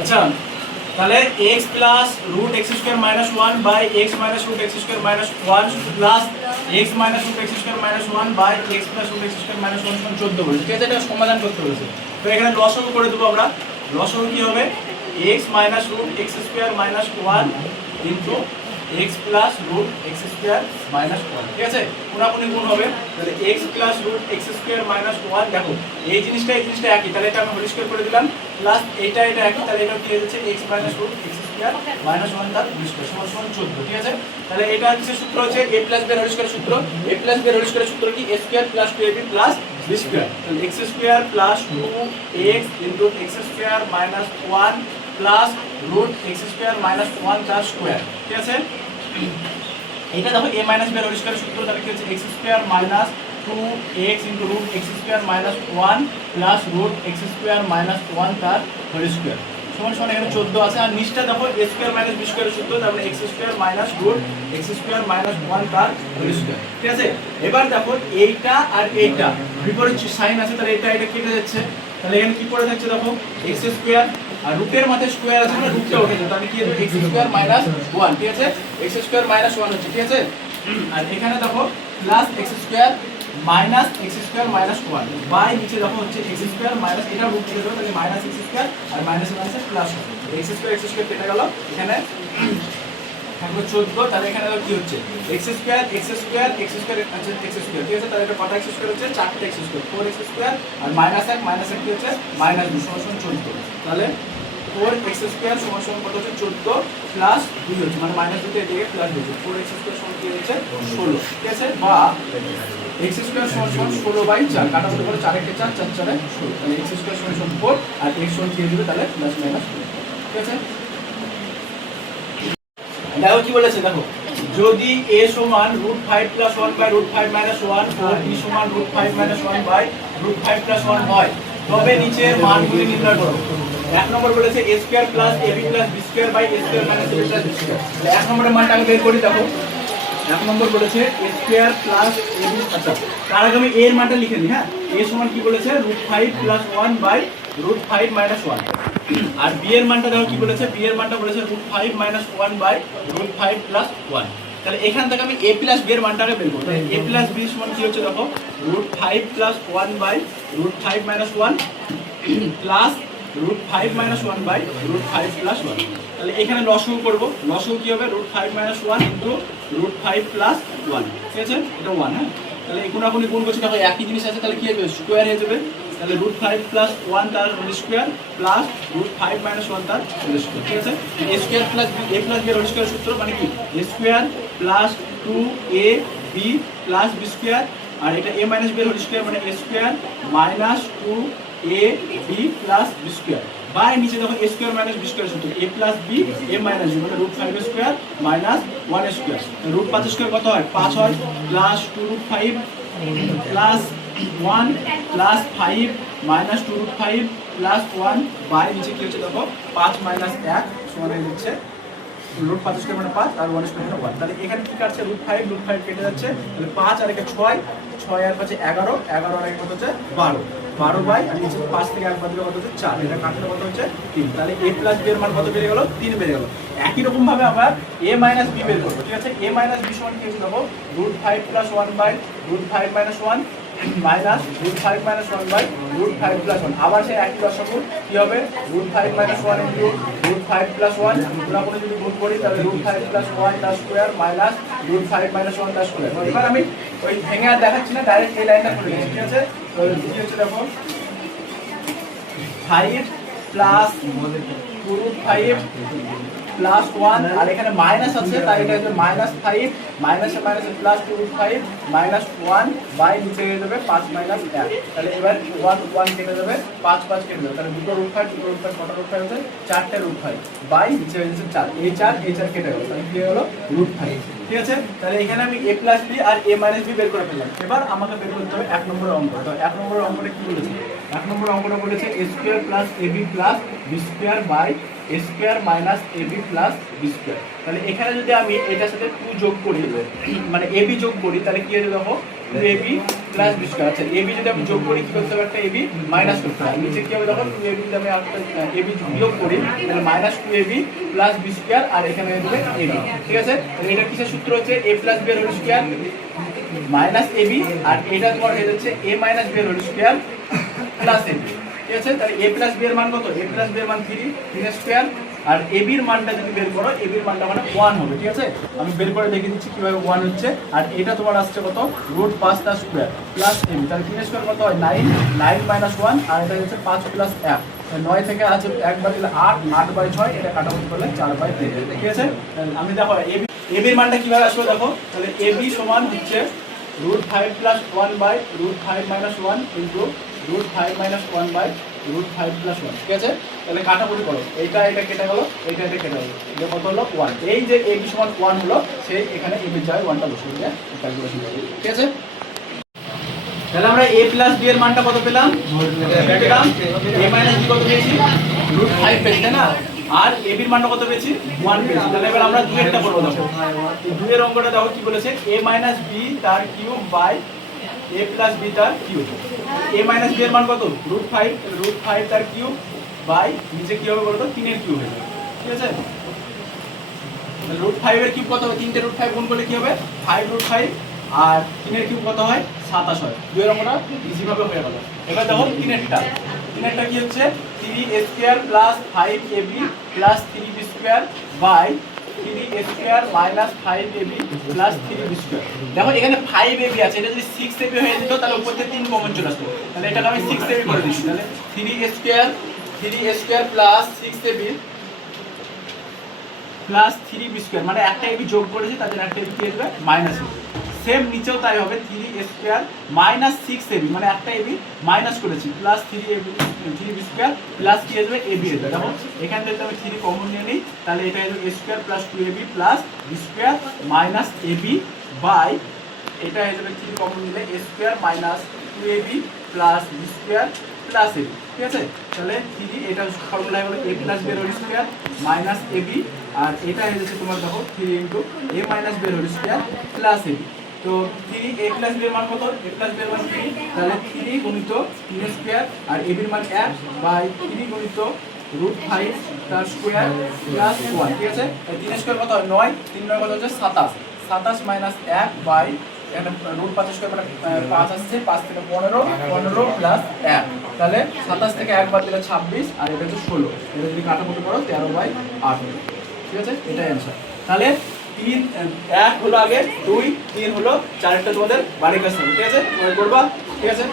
আচ্ছা তাহলে x plus root x square minus one by x minus root x square minus one plus x minus root x square minus one by x plus root x square minus one সমান 14 বলেছে। ঠিক আছে, এটা সমাধান করতে বলেছে। তো এখানে লসাগু করে দেবো আমরা। লসাগু কি হবে? X minus root x square minus one into x plus root x square minus one. ঠিক আছে, কোনাকুনি গুণ হবে। তাহলে x plus root x square minus one, দেখো এই জিনিসটা একই, তাহলে এটা আমি হোল স্কোয়ার করে দিলাম, প্লাস এটা একই, তাহলে এটা কি হয়ে যাচ্ছে x minus root x square minus one তার হোল স্কোয়ার সমান 14। ঠিক আছে, তাহলে এটা হচ্ছে সূত্র হচ্ছে a plus b whole square সূত্র। A plus b whole square সূত্র কি? A square plus 2ab plus b square. তাহলে x square plus 2x into x square minus 1 plus root x square minus 1 তার স্কোয়ার। ঠিক আছে, এটা দেখো a minus b এর হোল স্কয়ার সূত্র, তাহলে কি হচ্ছে x square minus 2x into root x square minus 1 plus root x square minus 1 তার হোল স্কয়ার সমান সমান এখানে 14 আছে। আর নিচটা দেখো a square minus b square সূত্র, তাহলে x square minus root x square minus 1 তার হোল স্কয়ার। ঠিক আছে, এবার দেখো এইটা আর এইটা বিপরীত সাইন আছে, তাহলে এটা কেটে যাচ্ছে। তাহলে এখানে কি পড়ে থাকছে দেখো x স্কয়ার, আর রুটের মাথায় স্কয়ার আছে, মানে রুটটা উঠে যাবে, তাহলে কি হবে x স্কয়ার মাইনাস 1। ঠিক আছে, x স্কয়ার মাইনাস 1 হচ্ছে। ঠিক আছে, আর এখানে দেখো plus x square minus x square minus 1 by নিচে দেখো হচ্ছে x স্কয়ার মাইনাস, এটা রুট কেটে দেবো, তাহলে মাইনাস x স্কয়ার আর মাইনাস মাইনাস প্লাস হবে, x স্কয়ার কেটে গেল, এখানে থাকবে 14। তাহলে এখানে কি হচ্ছে x স্কয়ার আচ্ছা x স্কয়ার। ঠিক আছে, তাহলে এটা কত x স্কয়ার হচ্ছে? 4টা x স্কয়ার, 4x স্কয়ার আর মাইনাস 1 কি হচ্ছে মাইনাস 2 সমান 14। তাহলে 4x স্কয়ার সমান সমান কত হচ্ছে 14 প্লাস 2 হচ্ছে, মানে মাইনাস 2 তে এদিকে প্লাস হচ্ছে, 4x স্কয়ার সমান কি হচ্ছে 16। ঠিক আছে, বা x স্কয়ার সমান সমান 16 বাই 4, কাটা হতে পারে 4 একে 4 4 4 16, তাহলে x স্কয়ার সমান সমান 4 আর x সমান কি দিবে, তাহলে প্লাস মাইনাস 4। ঠিক আছে, দেখো কি বলেছে, দেখো যদি a সমান √5 প্লাস 1 বাই √5 মাইনাস 1 ও b সমান √5 মাইনাস 1 বাই √5 প্লাস 1 হয়, তবে নিচের মানগুলি নির্ণয় করো। এক নম্বর বলেছে a square plus ab plus b square by a square minus ab plus b square. তাহলে এক নম্বরের মানটা আমি বের করি। দেখো এক নম্বর বলেছে a স্কয়ার প্লাস ab, আচ্ছা তার আগে আমি a এর মানটা লিখে নিই। হ্যাঁ, a সমান কি বলেছে √5 প্লাস 1 বাই √5 মাইনাস 1, আর b এর মানটা দেখো কি বলেছে, b এর মানটা বলেছে √5 মাইনাস 1 বাই √5 প্লাস 1। তাহলে এখান থেকে আমি a প্লাস b এর মানটাকে বের করব। তাহলে a প্লাস b সমান কি হচ্ছে দেখো √5 plus 1 by √5 minus 1 plus √5 minus 1 by √5 plus 1। তাহলে এখানে লসাগু করব, লসাগু কি হবে √5 মাইনাস 1 ইনটু √5 প্লাস 1। ঠিক আছে, এটা 1। হ্যাঁ, তাহলে এই কোনাকুনি গুণ করছি, দেখো একই জিনিস আছে, তাহলে কি হবে স্কয়ার হয়ে যাবে, তাহলে √5 প্লাস 1 তার হোল স্কয়ার প্লাস √5 মাইনাস 1 তার হোল স্কয়ার। ঠিক আছে, a square plus b, a plus b এর হোল স্কয়ার সূত্র মানে কি a square plus 2ab plus b square, আর এটা a মাইনাস b এর হোল স্কয়ার মানে a square minus 2ab plus b square by নিচে দেখো a square minus b square সূত্র a plus b a minus b মানে √5 square minus 1 square, √5 square কত হয় 5 হয়, plus 2√5 plus 1 plus 5 minus 2√5 plus 1 by নিচে কি হচ্ছে দেখো 5 মাইনাস 1 সমান হয়ে যাচ্ছে √5 স্কয়ার মানে 5 আর 1 স্কয়ার মানে 1। তাহলে এখানে কি কাটছে √5 কেটে যাচ্ছে, তাহলে 5 আর একে 6 আর 5 11 আর একে কত হচ্ছে 12 বাই আর নিচে 5 থেকে 1 বাদ দিলে কত হচ্ছে 4, এটা কাটলে কত হচ্ছে 3। তাহলে a প্লাস b এর মান কত বেড়ে গেল 3 বেড়ে গেল। একই রকম ভাবে আমরা a মাইনাস b বের করব। ঠিক আছে, a মাইনাস b সমান কি হচ্ছে দেখো √5 plus 1 by √5 minus 1 minus √5 minus 1 by √5 plus 1। আবার সেই একই লসাগু কি হবে √5 মাইনাস 1 ইনটু √5 প্লাস 1, পুরোপুরি যদি গুণ করি তাহলে √5 প্লাস 1 তার স্কয়ার মাইনাস √5 মাইনাস 1 তার স্কয়ার। এবার আমি ওই ভেঙে আর দেখাচ্ছি না, ডাইরেক্ট এই লাইনটা করে দিচ্ছি। ঠিক আছে, তো কি হচ্ছে দেখো 5 প্লাস √5 প্লাস 1, আর এখানে মাইনাস আছে তাই এটা হচ্ছে মাইনাস 5 মাইনাসে মাইনাসে প্লাস √5 মাইনাস 1 বাই নিচে হয়ে যাবে 5 মাইনাস 1। তাহলে এবার 1 কেটে যাবে, 5 কেটে যাবে, তাহলে দুটো √5 কটা √5 হচ্ছে 4টে √5 বাই নিচে হয়ে যাচ্ছে 4, এই 4 কেটে গেল, তাহলে কি হলো √5। ঠিক আছে, তাহলে এখানে আমি a প্লাস b আর a মাইনাস b বের করে ফেললাম। এবার আমাকে বের করতে হবে 1 নম্বরের অঙ্ক। তো 1 নম্বরের অঙ্কটা কি বলেছে, 1 নম্বরের অঙ্কটা বলেছে a square plus ab plus b square by a square minus ab plus b square. তাহলে এখানে যদি আমি এটার সাথে 2 যোগ করি, মানে ab যোগ করি, তাহলে কি হবে দেখো 2ab প্লাস বি স্কোয়ার। আচ্ছা এবি যদি আমি যোগ করি কি করতে হবে, একটা এবি মাইনাস করতে হবে। নিচে কি হবে দেখো, 2ab যদি আমি এবি বিয়োগ করি তাহলে minus 2ab plus b square, আর এখানে হয়ে যাবে এবি। ঠিক আছে, তাহলে এটা কিসের সূত্র হচ্ছে, a প্লাস বি এর হোল স্কোয়ার মাইনাস এবি, আর এটা তোমার হয়ে যাচ্ছে a মাইনাস বি এর হোল স্কোয়ার প্লাস এবি। ঠিক আছে, তাহলে a প্লাস বি এর মান কত, a প্লাস বি এর মান 3 স্কোয়ার, আর এবি এর মানটা যদি বের করো, এবি এর মানটা মানে 1 হবে। ঠিক আছে, আমি বের করে দেখিয়ে দিচ্ছি কিভাবে 1 হচ্ছে। আর এটা তোমার আসছে কত, √5 তার স্কোয়ার প্লাস এবি, তাহলে 3 স্কোয়ার কত হয় 9, 9 মাইনাস 1, আর এটা হচ্ছে 5 প্লাস 1, 9 থেকে আছে 1 বাদ দিলে 8, 8/6, এটা কাটাকুটি করলে 4/3। ঠিক আছে, আমি দেখো এবি এর মানটা কিভাবে আসবে দেখো, তাহলে এবি সমান হচ্ছে √5 plus 1/√5 minus 1 into √5 minus 1/√5 plus 1। ঠিক আছে, তাহলে কাটাকুটি করো, এটা কেটে গেল, এটা কেটে গেল, এটা কত হলো 1। এই যে এবি সমান 1 হলো, সেই এখানে এবি জায়গায় 1টা বসিয়ে দিয়ে ক্যালকুলেশন করব। ঠিক আছে, তাহলে আমরা a প্লাস b এর মানটা কত পেলাম, পেলাম a মাইনাস b কত পেয়েছি, √5 পেয়েছি তাই না, আর a b এর মানটা কত পেয়েছি 1 পেয়েছি। তাহলে এবার আমরা 2 এরটা করব। দেখো 2 এর অঙ্কটা দেখো কি বলেছে, a মাইনাস b তার cube by a plus b তার কিউব। a মাইনাস b এর মান কত, √5 তার কিউব বাই নিচে কি হবে বলতো, 3 এর কিউব হবে। ঠিক আছে, √5 এর কিউব কত হবে, 3টে √5 গুণ করলে কি হবে 5√5, আর 3 এর কিউব কত হয় 27 হয়। 2 এর অঙ্কটা ইজি ভাবে হয়ে গেল। এবার দেখো 3এরটা কি হচ্ছে, 3a square plus 5ab plus 3b square by 3a minus 5ab plus 3b square. দেখো এখানে 5ab আছে, এটা যদি 6ab হয়ে যেত তাহলে উপর থেকে 3 কমন চলে আসতো, তাহলে এটাকে আমি 6ab করে দিচ্ছি। তাহলে 3a square plus 6ab plus 3b square, মানে একটা এবি যোগ করেছি তাদের একটা এবি কি আসবে মাইনাস এবি। সেম নিচেও তাই হবে, 3a স্কয়ার মাইনাস 6ab, মানে একটা এবি মাইনাস করেছি প্লাস 3b স্কয়ার প্লাস কি আসবে এবি আসবে। দেখো এখান থেকে আমি 3 কমন নিয়ে নিই, তাহলে এটা আসবে a square plus 2ab plus b square minus ab by এটা হয়ে যাবে 3 কমন নিলে a square minus 2ab plus b square plus ab। ঠিক আছে, তাহলে 3 এটা ফর্মুলা হলো a প্লাস b এর হোল স্কয়ার মাইনাস ab, আর এটা হয়ে যাচ্ছে তোমার দেখো 3 ইনটু a মাইনাস b এর হোল স্কয়ার প্লাস ab। তো 3 a প্লাস b এর মান কত, a প্লাস b এর মান 3, তাহলে 3 গুণিত 3 স্কয়ার আর ab এর মান 1 বাই 3 গুণিত √5 তার স্কয়ার প্লাস 1। ঠিক আছে, 3 স্কয়ার কত হয় 9, 3 9 কত হচ্ছে 27, 27 মাইনাস 1 বাই এটা √5 স্কয়ার মানে 5 আসছে, 5 থেকে 15, 15 প্লাস 1, তাহলে 27 থেকে 1 বাদ দিলে 26, আর এটা হচ্ছে 16, এটা যদি কাটাকুটি করো 13/8 হবে। ঠিক আছে, এটাই অ্যান্সার। তাহলে 3 1 হলো আগে, 2 3 হলো 4টা তোমাদের বাড়ির কাছে। ঠিক আছে, করবা। ঠিক আছে।